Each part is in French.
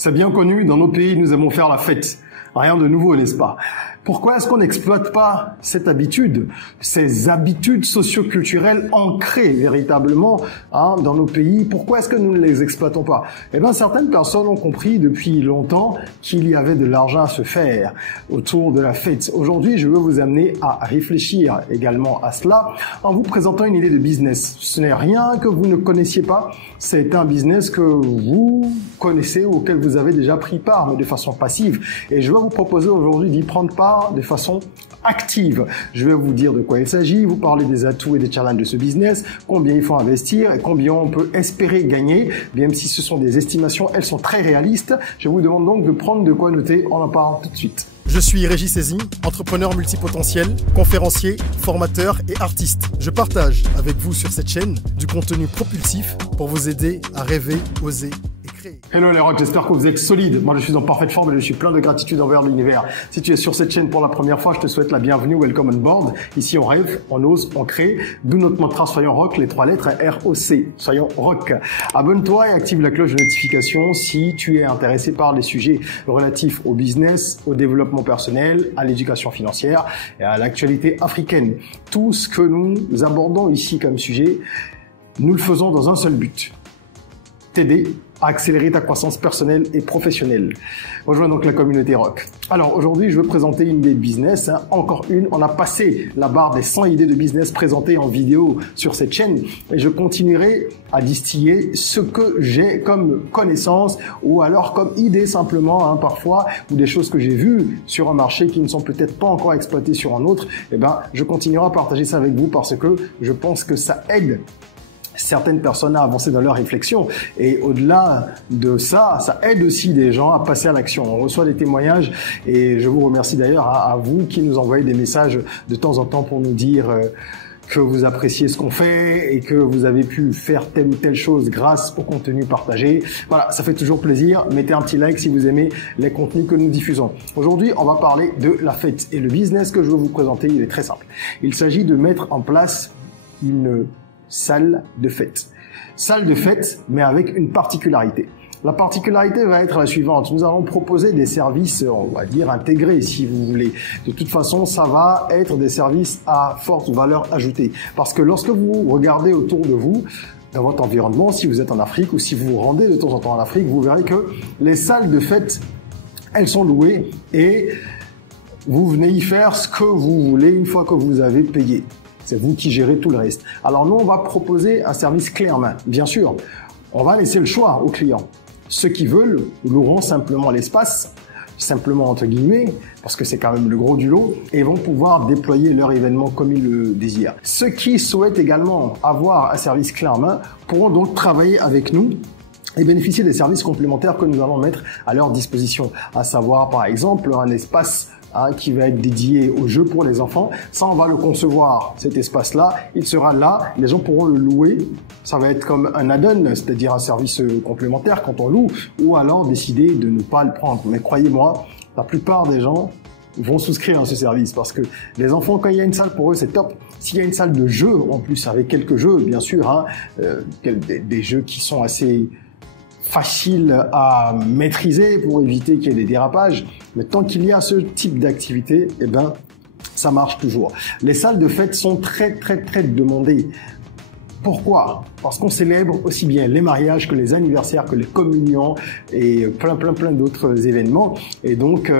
C'est bien connu, dans nos pays, nous aimons faire la fête. Rien de nouveau, n'est-ce pas? Pourquoi est-ce qu'on n'exploite pas cette habitude, ces habitudes socio-culturelles ancrées véritablement dans nos pays? Pourquoi est-ce que nous ne les exploitons pas? Eh bien, certaines personnes ont compris depuis longtemps qu'il y avait de l'argent à se faire autour de la fête. Aujourd'hui, je veux vous amener à réfléchir également à cela en vous présentant une idée de business. Ce n'est rien que vous ne connaissiez pas, c'est un business que vous connaissez ou auquel vous avez déjà pris part, mais de façon passive. Et je vais vous proposer aujourd'hui d'y prendre part de façon active. Je vais vous dire de quoi il s'agit, vous parler des atouts et des challenges de ce business, combien il faut investir et combien on peut espérer gagner, même si ce sont des estimations, elles sont très réalistes. Je vous demande donc de prendre de quoi noter, on en parle tout de suite. Je suis Régis Saizy, entrepreneur multipotentiel, conférencier, formateur et artiste. Je partage avec vous sur cette chaîne du contenu propulsif pour vous aider à rêver, oser et créer. Hello les rocks, j'espère que vous êtes solides. Moi je suis en parfaite forme et je suis plein de gratitude envers l'univers. Si tu es sur cette chaîne pour la première fois, je te souhaite la bienvenue, welcome on board. Ici on rêve, on ose, on crée. D'où notre mantra soyons rock, les 3 lettres R-O-C, soyons rock. Abonne-toi et active la cloche de notification si tu es intéressé par les sujets relatifs au business, au développement personnel, à l'éducation financière et à l'actualité africaine. Tout ce que nous abordons ici comme sujet, nous le faisons dans un seul but: t'aider à accélérer ta croissance personnelle et professionnelle. Rejoins donc la communauté rock. Alors aujourd'hui, je veux présenter une idée de business, encore une. On a passé la barre des 100 idées de business présentées en vidéo sur cette chaîne et je continuerai à distiller ce que j'ai comme connaissance ou alors comme idée simplement parfois, ou des choses que j'ai vues sur un marché qui ne sont peut-être pas encore exploitées sur un autre. Eh ben, je continuerai à partager ça avec vous parce que je pense que ça aide certaines personnes à avancer dans leur réflexion. Et au-delà de ça, ça aide aussi des gens à passer à l'action. On reçoit des témoignages et je vous remercie d'ailleurs à vous qui nous envoyez des messages de temps en temps pour nous dire que vous appréciez ce qu'on fait et que vous avez pu faire telle ou telle chose grâce au contenu partagé. Voilà, ça fait toujours plaisir. Mettez un petit like si vous aimez les contenus que nous diffusons. Aujourd'hui, on va parler de la fête. Et le business que je veux vous présenter, il est très simple. Il s'agit de mettre en place une salle de fête. Salle de fête, mais avec une particularité. La particularité va être la suivante. Nous allons proposer des services, on va dire, intégrés, si vous voulez. De toute façon, ça va être des services à forte valeur ajoutée. Parce que lorsque vous regardez autour de vous, dans votre environnement, si vous êtes en Afrique ou si vous vous rendez de temps en temps en Afrique, vous verrez que les salles de fête, elles sont louées et vous venez y faire ce que vous voulez une fois que vous avez payé. C'est vous qui gérez tout le reste. Alors nous, on va proposer un service clé en main. Bien sûr, on va laisser le choix aux clients. Ceux qui veulent loueront simplement l'espace, simplement entre guillemets, parce que c'est quand même le gros du lot, et vont pouvoir déployer leur événement comme ils le désirent. Ceux qui souhaitent également avoir un service clé en main pourront donc travailler avec nous et bénéficier des services complémentaires que nous allons mettre à leur disposition, à savoir par exemple un espace qui va être dédié aux jeux pour les enfants. Ça, on va le concevoir, cet espace-là. Il sera là, les gens pourront le louer. Ça va être comme un add-on, c'est-à-dire un service complémentaire quand on loue, ou alors décider de ne pas le prendre. Mais croyez-moi, la plupart des gens vont souscrire à ce service parce que les enfants, quand il y a une salle pour eux, c'est top. S'il y a une salle de jeux, en plus, avec quelques jeux, bien sûr, des jeux qui sont assez facile à maîtriser pour éviter qu'il y ait des dérapages. Mais tant qu'il y a ce type d'activité, eh ben, ça marche toujours. Les salles de fête sont très demandées. Pourquoi? Parce qu'on célèbre aussi bien les mariages que les anniversaires, que les communions et plein d'autres événements. Et donc,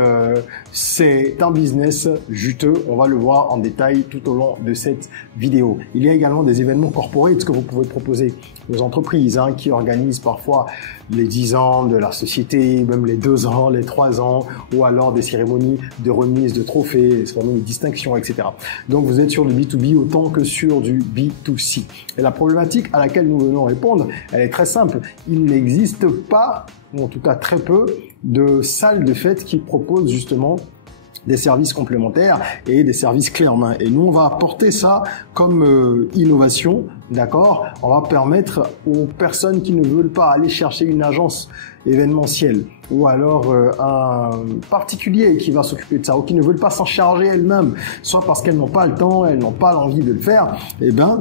c'est un business juteux. On va le voir en détail tout au long de cette vidéo. Il y a également des événements corporate que vous pouvez proposer aux entreprises qui organisent parfois les 10 ans de la société, même les 2 ans, les 3 ans, ou alors des cérémonies de remise de trophées, des cérémonies de distinction, etc. Donc, vous êtes sur du B2B autant que sur du B2C. Et la problématique à laquelle nous venons répondre, elle est très simple. Il n'existe pas, ou en tout cas très peu, de salles de fête qui proposent justement des services complémentaires et des services clés en main. Et nous, on va apporter ça comme innovation, d'accord? On va permettre aux personnes qui ne veulent pas aller chercher une agence événementielle ou alors un particulier qui va s'occuper de ça ou qui ne veulent pas s'en charger elles-mêmes, soit parce qu'elles n'ont pas le temps, elles n'ont pas l'envie de le faire, eh ben,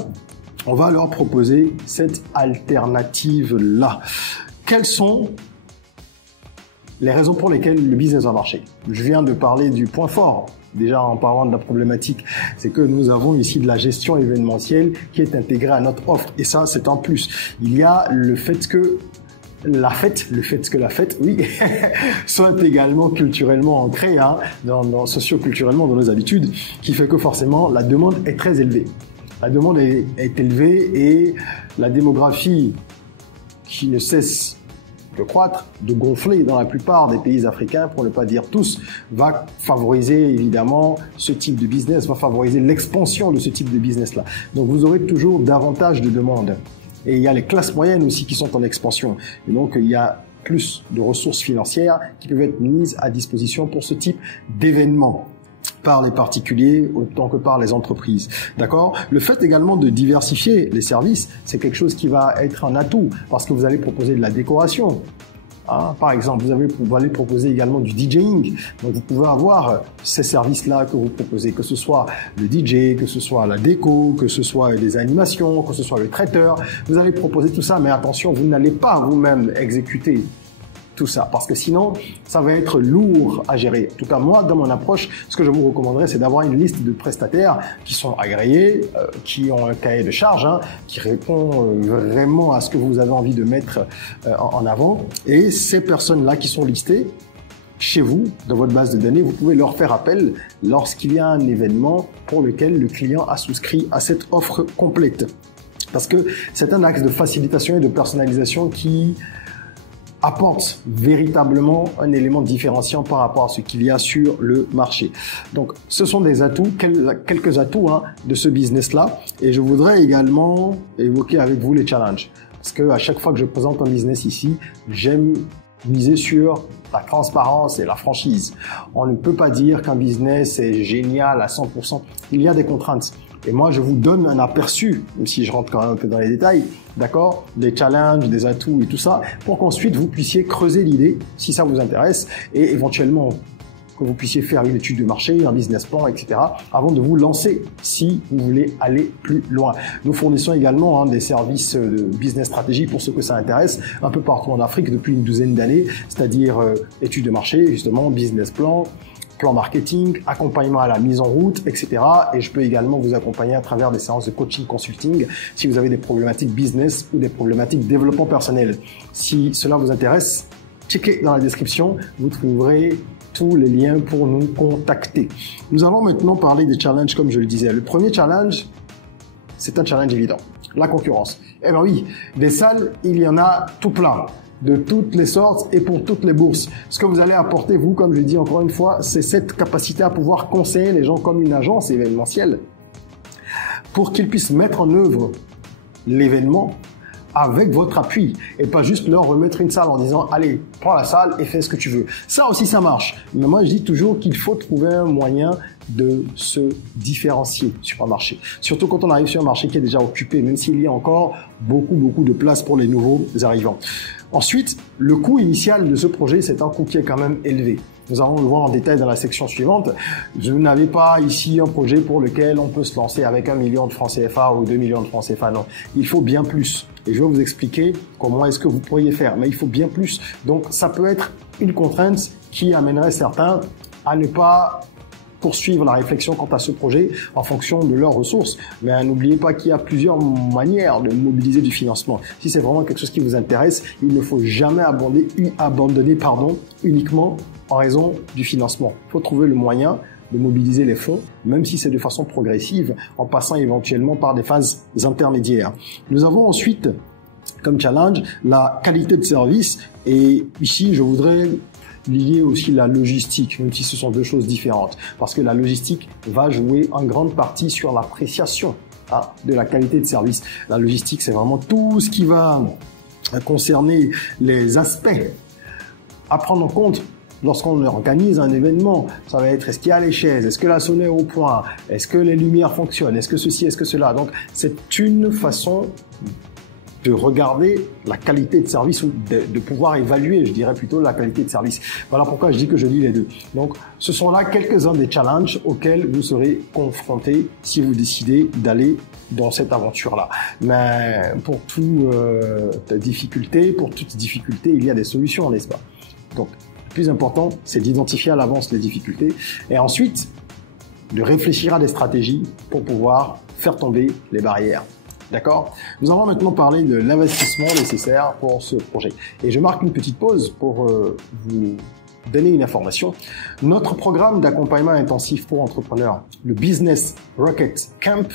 on va leur proposer cette alternative-là. Quels sont les raisons pour lesquelles le business va marcher. Je viens de parler du point fort. Déjà, en parlant de la problématique, c'est que nous avons ici de la gestion événementielle qui est intégrée à notre offre. Et ça, c'est un plus. Il y a le fait que la fête, oui, soit également culturellement ancrée, hein, socio-culturellement dans nos habitudes, qui fait que forcément, la demande est très élevée. La demande est élevée et la démographie qui ne cesse de croître, de gonfler dans la plupart des pays africains, pour ne pas dire tous, va favoriser évidemment ce type de business, va favoriser l'expansion de ce type de business-là. Donc vous aurez toujours davantage de demandes. Et il y a les classes moyennes aussi qui sont en expansion. Et donc il y a plus de ressources financières qui peuvent être mises à disposition pour ce type d'événements, par les particuliers autant que par les entreprises. D'accord? Le fait également de diversifier les services, c'est quelque chose qui va être un atout parce que vous allez proposer de la décoration. Hein? Par exemple, vous allez proposer également du DJing. Donc, vous pouvez avoir ces services-là que vous proposez, que ce soit le DJ, que ce soit la déco, que ce soit des animations, que ce soit le traiteur. Vous allez proposer tout ça, mais attention, vous n'allez pas vous-même exécuter tout ça, parce que sinon, ça va être lourd à gérer. En tout cas, moi, dans mon approche, ce que je vous recommanderais, c'est d'avoir une liste de prestataires qui sont agréés, qui ont un cahier de charge, hein, qui répond vraiment à ce que vous avez envie de mettre en avant. Et ces personnes-là qui sont listées chez vous, dans votre base de données, vous pouvez leur faire appel lorsqu'il y a un événement pour lequel le client a souscrit à cette offre complète. Parce que c'est un axe de facilitation et de personnalisation qui apporte véritablement un élément différenciant par rapport à ce qu'il y a sur le marché. Donc, ce sont des atouts, quelques atouts hein, de ce business-là. Et je voudrais également évoquer avec vous les challenges. Parce que à chaque fois que je présente un business ici, j'aime miser sur la transparence et la franchise. On ne peut pas dire qu'un business est génial à 100%. Il y a des contraintes. Et moi, je vous donne un aperçu, même si je rentre quand même un peu dans les détails, d'accord, des challenges, des atouts et tout ça, pour qu'ensuite vous puissiez creuser l'idée, si ça vous intéresse, et éventuellement que vous puissiez faire une étude de marché, un business plan, etc., avant de vous lancer si vous voulez aller plus loin. Nous fournissons également des services de business stratégie pour ceux que ça intéresse, un peu partout en Afrique depuis une douzaine d'années, c'est-à-dire étude de marché, justement, business plan marketing, accompagnement à la mise en route, etc. Et je peux également vous accompagner à travers des séances de coaching consulting si vous avez des problématiques business ou des problématiques développement personnel. Si cela vous intéresse, checkez dans la description, vous trouverez tous les liens pour nous contacter. Nous allons maintenant parler des challenges comme je le disais. Le premier challenge, c'est un challenge évident, la concurrence. Eh bien oui, des salles, il y en a tout plein, de toutes les sortes et pour toutes les bourses. Ce que vous allez apporter, vous, comme je dis encore une fois, c'est cette capacité à pouvoir conseiller les gens comme une agence événementielle pour qu'ils puissent mettre en œuvre l'événement avec votre appui et pas juste leur remettre une salle en disant « Allez, prends la salle et fais ce que tu veux ». Ça aussi, ça marche. Mais moi, je dis toujours qu'il faut trouver un moyen de se différencier sur un marché. Surtout quand on arrive sur un marché qui est déjà occupé, même s'il y a encore beaucoup de place pour les nouveaux arrivants. Ensuite, le coût initial de ce projet, c'est un coût qui est quand même élevé. Nous allons le voir en détail dans la section suivante. Je n'avais pas ici un projet pour lequel on peut se lancer avec 1 million de francs CFA ou 2 millions de francs CFA. Non, il faut bien plus. Et je vais vous expliquer comment est-ce que vous pourriez faire. Mais il faut bien plus. Donc, ça peut être une contrainte qui amènerait certains à ne pas poursuivre la réflexion quant à ce projet en fonction de leurs ressources. Mais n'oubliez pas qu'il y a plusieurs manières de mobiliser du financement. Si c'est vraiment quelque chose qui vous intéresse, il ne faut jamais abandonner uniquement en raison du financement. Il faut trouver le moyen de mobiliser les fonds, même si c'est de façon progressive, en passant éventuellement par des phases intermédiaires. Nous avons ensuite, comme challenge, la qualité de service. Et ici, je voudrais lier aussi la logistique, même si ce sont deux choses différentes. Parce que la logistique va jouer en grande partie sur l'appréciation de la qualité de service. La logistique, c'est vraiment tout ce qui va concerner les aspects à prendre en compte lorsqu'on organise un événement. Ça va être, est-ce qu'il y a les chaises, est-ce que la sonnerie est au point, est-ce que les lumières fonctionnent, est-ce que ceci, est-ce que cela. Donc, c'est une façon de regarder la qualité de service ou de pouvoir évaluer, je dirais plutôt, la qualité de service. Voilà pourquoi je dis que je lis les deux. Donc, ce sont là quelques-uns des challenges auxquels vous serez confrontés si vous décidez d'aller dans cette aventure-là. Mais pour toute difficulté, il y a des solutions, n'est-ce pas? Donc, plus important, c'est d'identifier à l'avance les difficultés et ensuite de réfléchir à des stratégies pour pouvoir faire tomber les barrières. D'accord? Nous allons maintenant parler de l'investissement nécessaire pour ce projet. Et je marque une petite pause pour vous donner une information. Notre programme d'accompagnement intensif pour entrepreneurs, le Business Rocket Camp,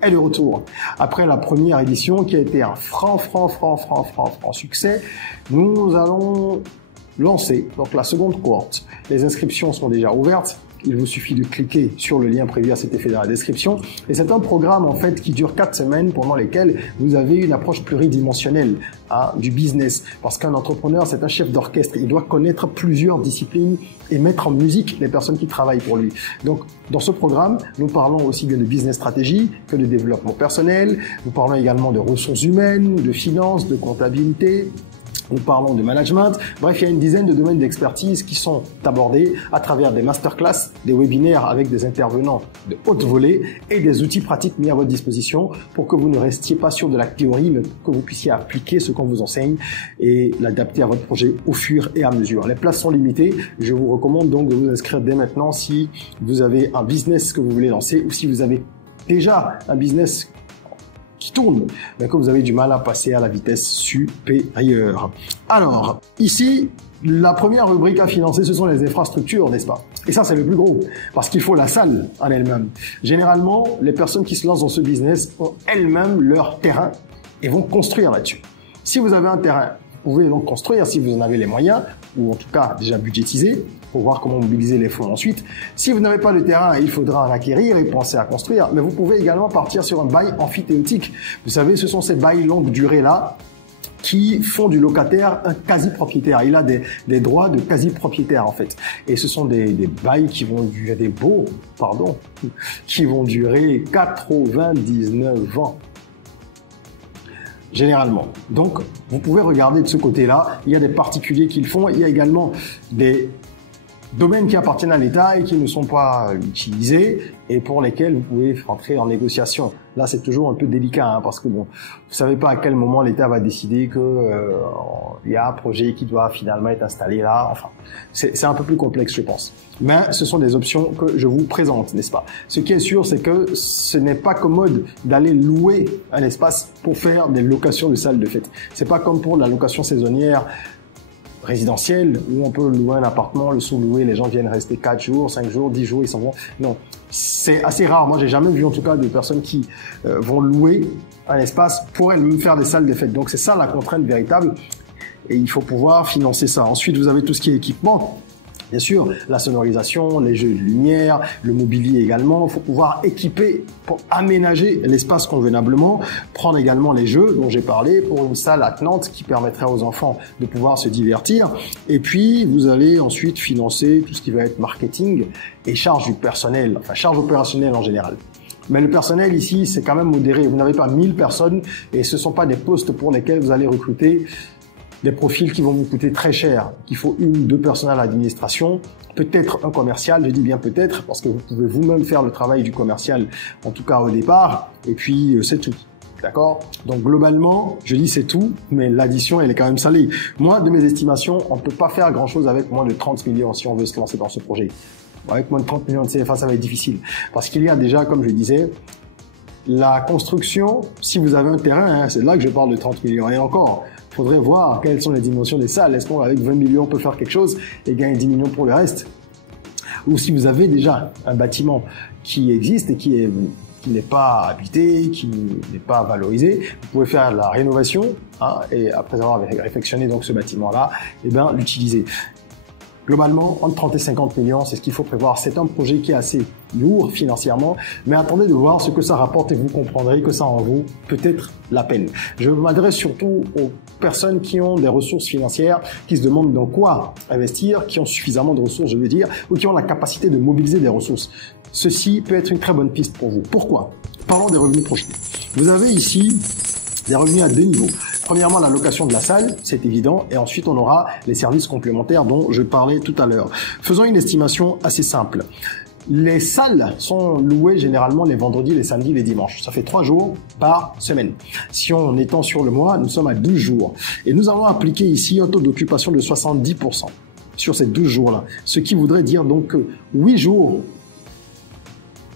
est de retour. Après la première édition qui a été un franc succès, nous allons lancer donc la seconde cohorte. Les inscriptions sont déjà ouvertes. Il vous suffit de cliquer sur le lien prévu à cet effet dans la description. Et c'est un programme en fait qui dure 4 semaines pendant lesquelles vous avez une approche pluridimensionnelle du business. Parce qu'un entrepreneur, c'est un chef d'orchestre. Il doit connaître plusieurs disciplines et mettre en musique les personnes qui travaillent pour lui. Donc, dans ce programme, nous parlons aussi bien de business stratégie que de développement personnel. Nous parlons également de ressources humaines, de finances, de comptabilité. Nous parlons de management. Bref, il y a une dizaine de domaines d'expertise qui sont abordés à travers des masterclass, des webinaires avec des intervenants de haute volée et des outils pratiques mis à votre disposition pour que vous ne restiez pas sur de la théorie, mais que vous puissiez appliquer ce qu'on vous enseigne et l'adapter à votre projet au fur et à mesure. Les places sont limitées. Je vous recommande donc de vous inscrire dès maintenant si vous avez un business que vous voulez lancer ou si vous avez déjà un business qui tourne, mais que vous avez du mal à passer à la vitesse supérieure. Alors, ici, la première rubrique à financer, ce sont les infrastructures, n'est-ce pas? Et ça, c'est le plus gros, parce qu'il faut la salle en elle-même. Généralement, les personnes qui se lancent dans ce business ont elles-mêmes leur terrain et vont construire là-dessus. Si vous avez un terrain, vous pouvez donc construire si vous en avez les moyens, ou en tout cas déjà budgétiser, pour voir comment mobiliser les fonds ensuite. Si vous n'avez pas le terrain, il faudra en acquérir et penser à construire. Mais vous pouvez également partir sur un bail amphithéotique. Vous savez, ce sont ces bails longue durée-là qui font du locataire un quasi-propriétaire. Il a des droits de quasi-propriétaire, en fait. Et ce sont des bails qui vont durer, qui vont durer 99 ans. Généralement. Donc, vous pouvez regarder de ce côté-là. Il y a des particuliers qui le font. Il y a également des domaines qui appartiennent à l'État et qui ne sont pas utilisés et pour lesquels vous pouvez rentrer en négociation. Là, c'est toujours un peu délicat parce que bon, vous savez pas à quel moment l'État va décider que il y a un projet qui doit finalement être installé là. Enfin, c'est un peu plus complexe, je pense. Mais ce sont des options que je vous présente, n'est-ce pas? Ce qui est sûr, c'est que ce n'est pas commode d'aller louer un espace pour faire des locations de salles de fête. C'est pas comme pour la location saisonnière résidentielle où on peut louer un appartement, le sous-louer, les gens viennent rester 4 jours, 5 jours, 10 jours, ils s'en vont. Non, c'est assez rare. Moi, j'ai jamais vu en tout cas de personnes qui vont louer un espace pour elles-mêmes faire des salles de fête. Donc c'est ça la contrainte véritable et il faut pouvoir financer ça. Ensuite, vous avez tout ce qui est équipement. Bien sûr, la sonorisation, les jeux de lumière, le mobilier également. Il faut pouvoir équiper pour aménager l'espace convenablement. Prendre également les jeux dont j'ai parlé pour une salle attenante qui permettrait aux enfants de pouvoir se divertir. Et puis, vous allez ensuite financer tout ce qui va être marketing et charge du personnel, enfin charge opérationnelle en général. Mais le personnel ici, c'est quand même modéré. Vous n'avez pas 1000 personnes et ce ne sont pas des postes pour lesquels vous allez recruter des profils qui vont vous coûter très cher. Il faut 1 ou 2 personnes à l'administration, peut-être un commercial, je dis bien peut-être, parce que vous pouvez vous-même faire le travail du commercial, en tout cas au départ, et puis c'est tout. D'accord? Donc globalement, je dis c'est tout, mais l'addition elle est quand même salée. Moi, de mes estimations, on ne peut pas faire grand-chose avec moins de 30 millions si on veut se lancer dans ce projet. Avec moins de 30 millions de CFA, ça va être difficile. Parce qu'il y a déjà, comme je disais, la construction, si vous avez un terrain, c'est là que je parle de 30 millions. Et encore, il faudrait voir quelles sont les dimensions des salles. Est-ce qu'avec 20 millions, on peut faire quelque chose et gagner 10 millions pour le reste? Ou si vous avez déjà un bâtiment qui existe et qui n'est pas habité, qui n'est pas valorisé, vous pouvez faire la rénovation et après avoir réfectionné donc ce bâtiment-là, l'utiliser. Globalement, entre 30 et 50 millions, c'est ce qu'il faut prévoir. C'est un projet qui est assez lourd financièrement, mais attendez de voir ce que ça rapporte et vous comprendrez que ça en vaut peut-être la peine. Je m'adresse surtout aux personnes qui ont des ressources financières, qui se demandent dans quoi investir, qui ont suffisamment de ressources, je veux dire, ou qui ont la capacité de mobiliser des ressources. Ceci peut être une très bonne piste pour vous. Pourquoi? Parlons des revenus projetés. Vous avez ici des revenus à 2 niveaux. Premièrement, la location de la salle, c'est évident, et ensuite on aura les services complémentaires dont je parlais tout à l'heure. Faisons une estimation assez simple. Les salles sont louées généralement les vendredis, les samedis, les dimanches. Ça fait 3 jours par semaine. Si on étend sur le mois, nous sommes à 12 jours. Et nous allons appliquer ici un taux d'occupation de 70%. sur ces 12 jours-là. Ce qui voudrait dire donc que 8 jours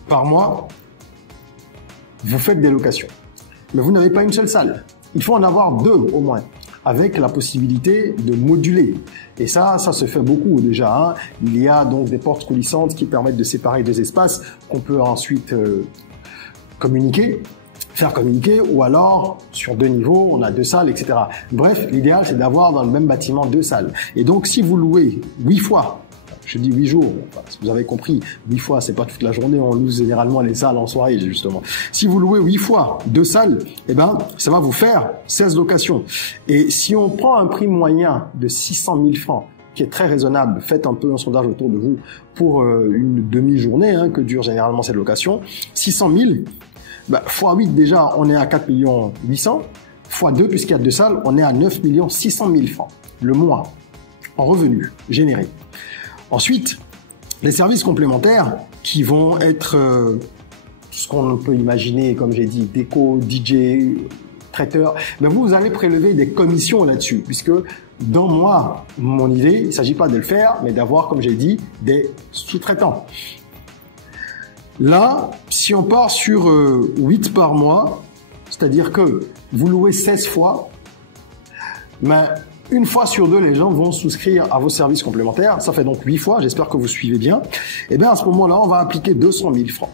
par mois, vous faites des locations. Mais vous n'avez pas une seule salle. Il faut en avoir 2 au moins, avec la possibilité de moduler. Et ça se fait beaucoup déjà. Hein. Il y a donc des portes coulissantes qui permettent de séparer 2 espaces qu'on peut ensuite faire communiquer, ou alors sur 2 niveaux, on a 2 salles, etc. Bref, l'idéal c'est d'avoir dans le même bâtiment 2 salles. Et donc si vous louez 8 fois, je dis 8 jours, enfin, si vous avez compris, 8 fois c'est pas toute la journée, on loue généralement les salles en soirée justement. Si vous louez 8 fois 2 salles, eh ben ça va vous faire 16 locations. Et si on prend un prix moyen de 600 000 francs, qui est très raisonnable, faites un peu un sondage autour de vous pour une demi-journée hein, que dure généralement cette location, 600 000, bah, fois 8 déjà, on est à 4 800 000, fois 2 puisqu'il y a 2 salles, on est à 9 600 000 francs le mois en revenus générés. Ensuite, les services complémentaires qui vont être tout ce qu'on peut imaginer, comme j'ai dit, déco, DJ, traiteur, ben vous allez prélever des commissions là-dessus, puisque dans mon idée, il ne s'agit pas de le faire, mais d'avoir, comme j'ai dit, des sous-traitants. Là, si on part sur 8 par mois, c'est-à-dire que vous louez 16 fois, mais une fois sur 2, les gens vont souscrire à vos services complémentaires. Ça fait donc 8 fois, j'espère que vous suivez bien. Et bien à ce moment-là, on va appliquer 200 000 francs.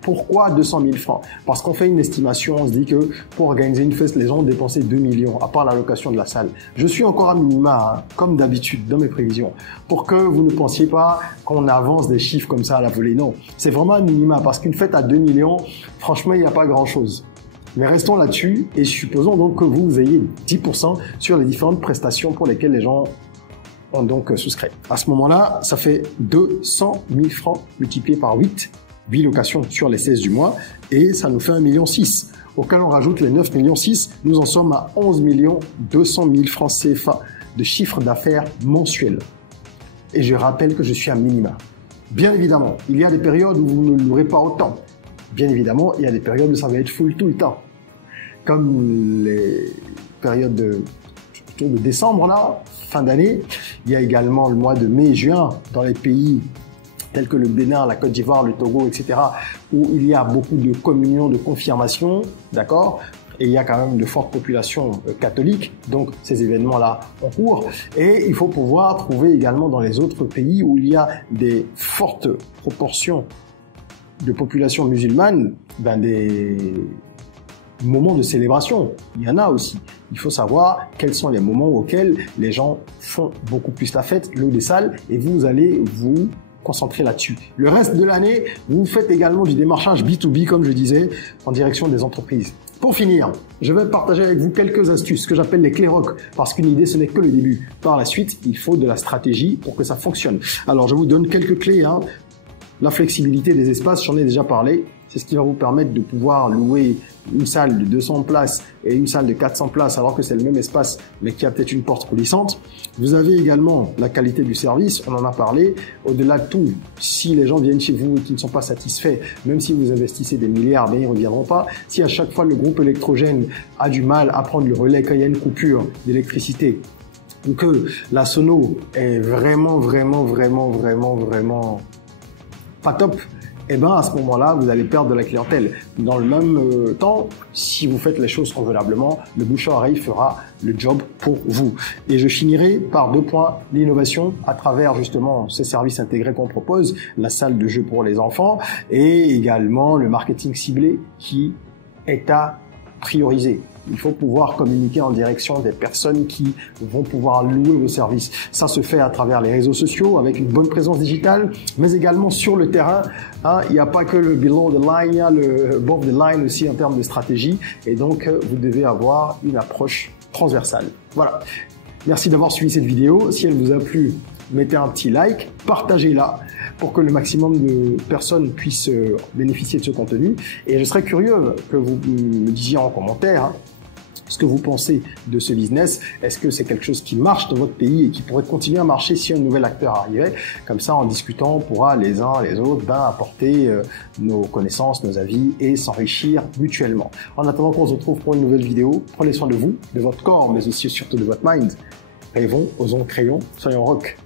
Pourquoi 200 000 francs? Parce qu'on fait une estimation, on se dit que pour organiser une fête, les gens ont dépensé 2 millions, à part la location de la salle. Je suis encore à minima, hein, comme d'habitude, dans mes prévisions, pour que vous ne pensiez pas qu'on avance des chiffres comme ça à la volée. Non, c'est vraiment un minima, parce qu'une fête à 2 millions, franchement, il n'y a pas grand-chose. Mais restons là-dessus et supposons donc que vous ayez 10% sur les différentes prestations pour lesquelles les gens ont donc souscrit. À ce moment-là, ça fait 200 000 francs multiplié par 8 locations sur les 16 du mois et ça nous fait 1,6 million. Auquel on rajoute les 9,6 millions, nous en sommes à 11 200 000 francs CFA de chiffre d'affaires mensuel. Et je rappelle que je suis à minima. Bien évidemment, il y a des périodes où vous ne louerez pas autant. Bien évidemment, il y a des périodes où ça va être full tout le temps. Comme les périodes de décembre, là, fin d'année. Il y a également le mois de mai et juin dans les pays tels que le Bénin, la Côte d'Ivoire, le Togo, etc., où il y a beaucoup de communions, de confirmations, d'accord ? Et il y a quand même de fortes populations catholiques, donc ces événements-là ont cours. Et il faut pouvoir trouver également dans les autres pays où il y a des fortes proportions de population musulmane, des moments de célébration. Il y en a aussi. Il faut savoir quels sont les moments auxquels les gens font beaucoup plus la fête, louent des salles, et vous allez vous concentrer là-dessus. Le reste de l'année, vous faites également du démarchage B2B, comme je disais, en direction des entreprises. Pour finir, je vais partager avec vous quelques astuces que j'appelle les clés rock, parce qu'une idée, ce n'est que le début. Par la suite, il faut de la stratégie pour que ça fonctionne. Alors, je vous donne quelques clés. La flexibilité des espaces, j'en ai déjà parlé. C'est ce qui va vous permettre de pouvoir louer une salle de 200 places et une salle de 400 places alors que c'est le même espace mais qui a peut-être une porte coulissante. Vous avez également la qualité du service, on en a parlé. Au-delà de tout, si les gens viennent chez vous et qu'ils ne sont pas satisfaits, même si vous investissez des milliards, ils ne reviendront pas. Si à chaque fois le groupe électrogène a du mal à prendre le relais quand il y a une coupure d'électricité, ou que la sono est vraiment pas top, et à ce moment-là, vous allez perdre de la clientèle. Dans le même temps, si vous faites les choses convenablement, le bouche à oreille fera le job pour vous. Et je finirai par 2 points, l'innovation à travers justement ces services intégrés qu'on propose, la salle de jeu pour les enfants et également le marketing ciblé qui est à prioriser. Il faut pouvoir communiquer en direction des personnes qui vont pouvoir louer vos services. Ça se fait à travers les réseaux sociaux avec une bonne présence digitale, mais également sur le terrain. Il n'y a pas que le below the line, il y a le above the line aussi en termes de stratégie. Et donc, vous devez avoir une approche transversale. Voilà. Merci d'avoir suivi cette vidéo. Si elle vous a plu, mettez un petit like, partagez-la pour que le maximum de personnes puissent bénéficier de ce contenu. Et je serais curieux que vous me disiez en commentaire ce que vous pensez de ce business. Est-ce que c'est quelque chose qui marche dans votre pays et qui pourrait continuer à marcher si un nouvel acteur arrivait? Comme ça, en discutant, on pourra les uns les autres apporter nos connaissances, nos avis et s'enrichir mutuellement. En attendant qu'on se retrouve pour une nouvelle vidéo, prenez soin de vous, de votre corps, mais aussi surtout de votre mind. Rêvons, osons, créons, soyons rock.